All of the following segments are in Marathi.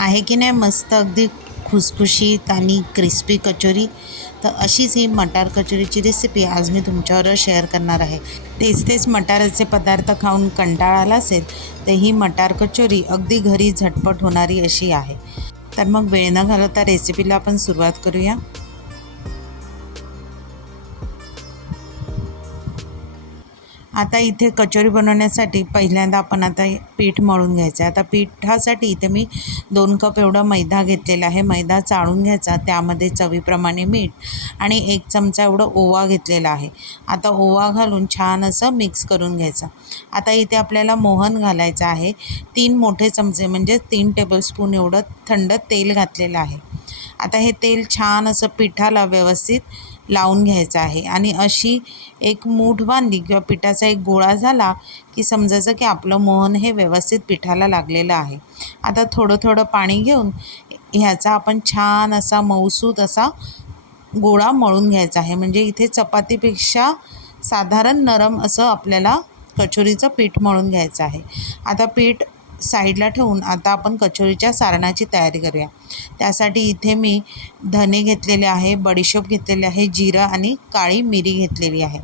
आहे की नाही मस्त अगदी खुसखुशीत आणि क्रिस्पी कचोरी. तर अशीच ही मटार कचोरीची रेसिपी आज मी तुमच्यावर शेअर करणार आहे. तेच तेच मटाराचे पदार्थ खाऊन कंटाळा आला असेल तर ही मटार कचोरी अगदी घरी झटपट होणारी अशी आहे. तर मग वेळ न घालवता रेसिपीला आपण सुरुवात करूया. आता इथे कचोरी बनवण्यासाठी पहिल्यांदा आपण आता पीठ मळून घ्यायचं आहे. आता पिठासाठी इथे मी दोन कप एवढा मैदा घेतलेला आहे. मैदा चाळून घ्यायचा त्यामध्ये चवीप्रमाणे मीठ आणि एक चमचा एवढं ओवा घेतलेला आहे. आता ओवा घालून छान असं मिक्स करून घ्यायचा. आता इथे आपल्याला मोहन घालायचं आहे. तीन मोठे चमचे म्हणजे तीन टेबलस्पून एवढं थंड तेल घातलेलं आहे. आता हे तेल छान असं पिठाला व्यवस्थित लावून घ्यायचं आहे. आणि अशी एक मूठ बांधली किंवा पिठाचा एक गोळा झाला की समजायचं की आपलं मोहन हे व्यवस्थित पिठाला लागलेलं आहे. आता थोडं थोडं पाणी घेऊन ह्याचा आपण छान असा मऊसूत असा गोळा मळून घ्यायचा आहे. म्हणजे इथे चपातीपेक्षा साधारण नरम असं आपल्याला कचोरीचं पीठ मळून घ्यायचं आहे. आता पीठ साईडला ठेवून आता आपण कचोरीच्या सारणाची तयारी करूया. त्यासाठी इथे मी धने घेतलेले आहे बडीशोप घेतलेले आहे जिरं आणि काळी मिरी घेतलेली आहे.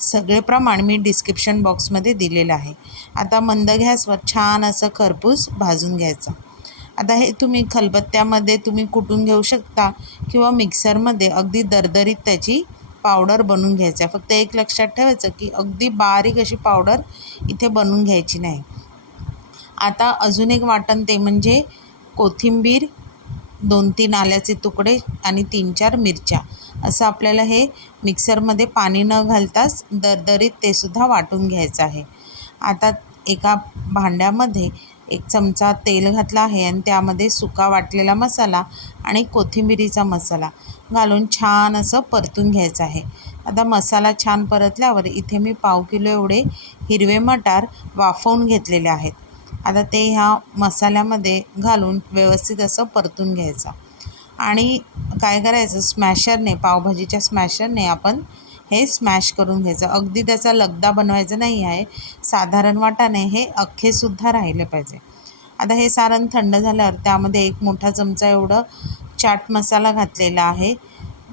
सगळे प्रमाण मी डिस्क्रिप्शन बॉक्समध्ये दिलेलं आहे. आता मंद गॅसवर छान असं खरपूस भाजून घ्यायचं. आता हे तुम्ही खलबत्त्यामध्ये तुम्ही कुटून घेऊ शकता किंवा मिक्सरमध्ये अगदी दरदरीत त्याची पावडर बनवून घ्यायचं आहे. फक्त एक लक्षात ठेवायचं की अगदी बारीक अशी पावडर इथे बनवून घ्यायची नाही. आता अजून एक वाटण ते म्हणजे कोथिंबीर दोन तीन आल्याचे तुकडे आणि तीन चार मिरच्या. असं आपल्याला हे मिक्सरमध्ये पाणी न घालताच दरदरीत ते सुद्धा वाटून घ्यायचं आहे. आता एका भांड्यामध्ये एक चमचा तेल घातला आहे आणि त्यामध्ये सुका वाटलेला मसाला आणि कोथिंबिरीचा मसाला घालून छान असं परतून घ्यायचं आहे. आता मसाला छान परतल्यावर इथे मी पाव किलो एवढे हिरवे मटार वाफवून घेतलेले आहेत. आता ते ह्या मसाल्यामध्ये घालून व्यवस्थित असं परतून घ्यायचं. आणि काय करायचं? स्मॅशरने पावभाजीच्या स्मॅशरने आपण हे स्मॅश करून घ्यायचं. अगदी त्याचा लगदा बनवायचा नाही आहे. साधारण वाटाने हे अख्खेसुद्धा राहिले पाहिजे. आता हे सारण थंड झाल्यावर त्यामध्ये एक मोठा चमचा एवढं चाट मसाला घातलेला आहे.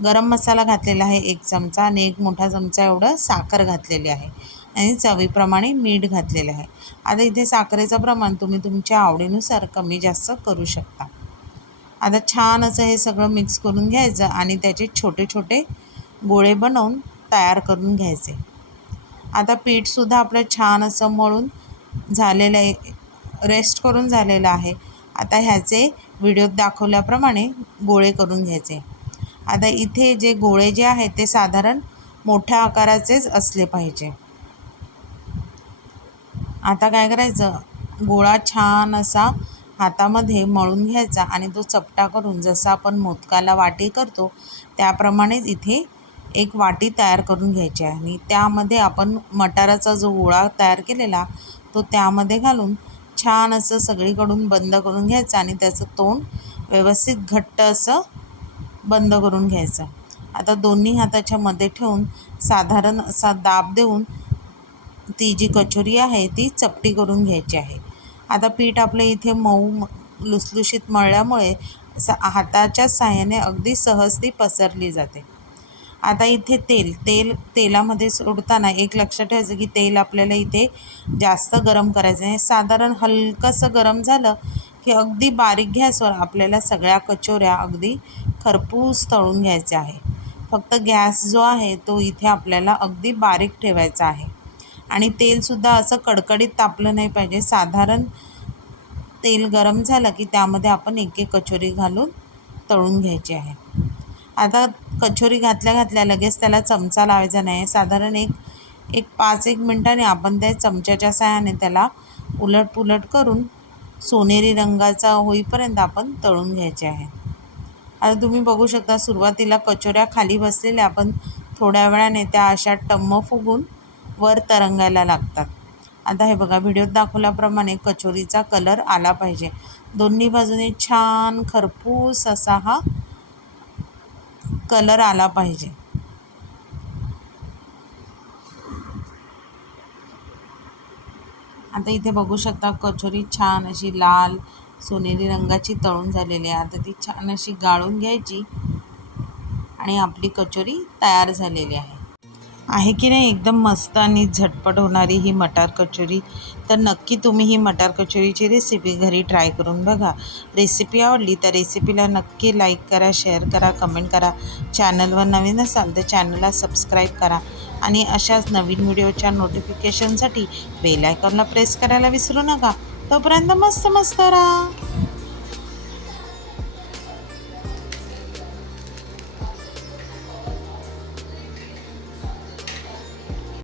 गरम मसाला घातलेला आहे एक चमचा आणि एक मोठा चमचा एवढं साखर घातलेली आहे. आणि चवीप्रमाणे मीठ घातलेलं आहे. आता इथे साखरेचं प्रमाण तुम्ही तुमच्या आवडीनुसार कमी जास्त करू शकता. आता छान असं हे सगळं मिक्स करून घ्यायचं आणि त्याचे छोटे छोटे गोळे बनवून तयार करून घ्यायचे. आता पीठसुद्धा आपलं छान असं मळून झालेलं आहे रेस्ट करून झालेलं आहे. आता ह्याचे व्हिडिओत दाखवल्याप्रमाणे गोळे करून घ्यायचे. आता इथे जे गोळे जे आहेत ते साधारण मोठ्या आकाराचेच असले पाहिजे. आता काय करायचं? गोळा छान असा हातामध्ये मळून घ्यायचा आणि तो चपटा करून जसा आपण मोदकाला वाटी करतो त्याप्रमाणेच इथे एक वाटी तयार करून घ्यायची आहे. आणि त्यामध्ये आपण मटाराचा जो गोळा तयार केलेला तो त्यामध्ये घालून छान असं सगळीकडून बंद करून घ्यायचं आणि त्याचं तोंड व्यवस्थित घट्ट असं बंद करून घ्यायचं. आता दोन्ही हाताच्या मध्ये ठेवून साधारण असा दाब देऊन ती जी कचोरी आहे ती चपटी करून घ्यायची आहे. आता पीठ आपलं इथे मऊ लुसलुशीत मळल्यामुळे स हाताच्या साह्याने अगदी सहज ती पसरली जाते. आता इथे तेल तेल तेलामध्ये सोडताना एक लक्षात ठेवायचं की तेल आपल्याला इथे जास्त गरम करायचं आहे. साधारण हलकंसं गरम झालं की अगदी बारीक गॅसवर आपल्याला सगळ्या कचोऱ्या अगदी खरपूस तळून घ्यायच्या आहे. फक्त गॅस जो आहे तो इथे आपल्याला अगदी बारीक ठेवायचा आहे. आणि तेलसुद्धा असं कडकडीत तापलं नाही पाहिजे. साधारण तेल गरम झालं की त्यामध्ये आपण एक एक कचोरी घालून तळून घ्यायची आहे. आता कचोरी घातल्या घातल्या लगेच त्याला चमचा लावायचा नाही. साधारण एक एक पाच एक मिनटाने आपण त्या चमच्याच्या सहाय्याने त्याला उलटपुलट करून सोनेरी रंगाचा होईपर्यंत आपण तळून घ्यायचे आहे. आता तुम्ही बघू शकता सुरुवातीला कचोऱ्या खाली बसलेल्या आपण थोड्या वेळाने त्या अशा टम्म फुगून वर तरंगायला लागतात. आता हे बघा व्हिडिओत दाखवल्याप्रमाणे कचोरीचा कलर आला पाहिजे. दोन्ही बाजूने छान खरपूस असा हा कलर आला पाहिजे. आता इथे बघू शकता कचोरी छान अशी लाल सोनेरी रंगाची तळून झालेली आहे. आता ती छान अशी गाळून घ्यायची आणि आपली कचोरी तयार झालेली आहे. आहे की नाही? एकदम मस्त आणि झटपट होणारी ही मटार कचोरी. तर नक्की तुम्ही ही मटार कचोरीची रेसिपी घरी ट्राय करून बघा. रेसिपी आवडली तर रेसिपीला नक्की लाईक करा शेअर करा कमेंट करा. चॅनलवर नवीन असाल तर चॅनलला सबस्क्राईब करा. आणि अशाच नवीन व्हिडिओच्या नोटिफिकेशनसाठी बेल आयकॉनला प्रेस करायला विसरू नका. तोपर्यंत मस्त मस्त राहा.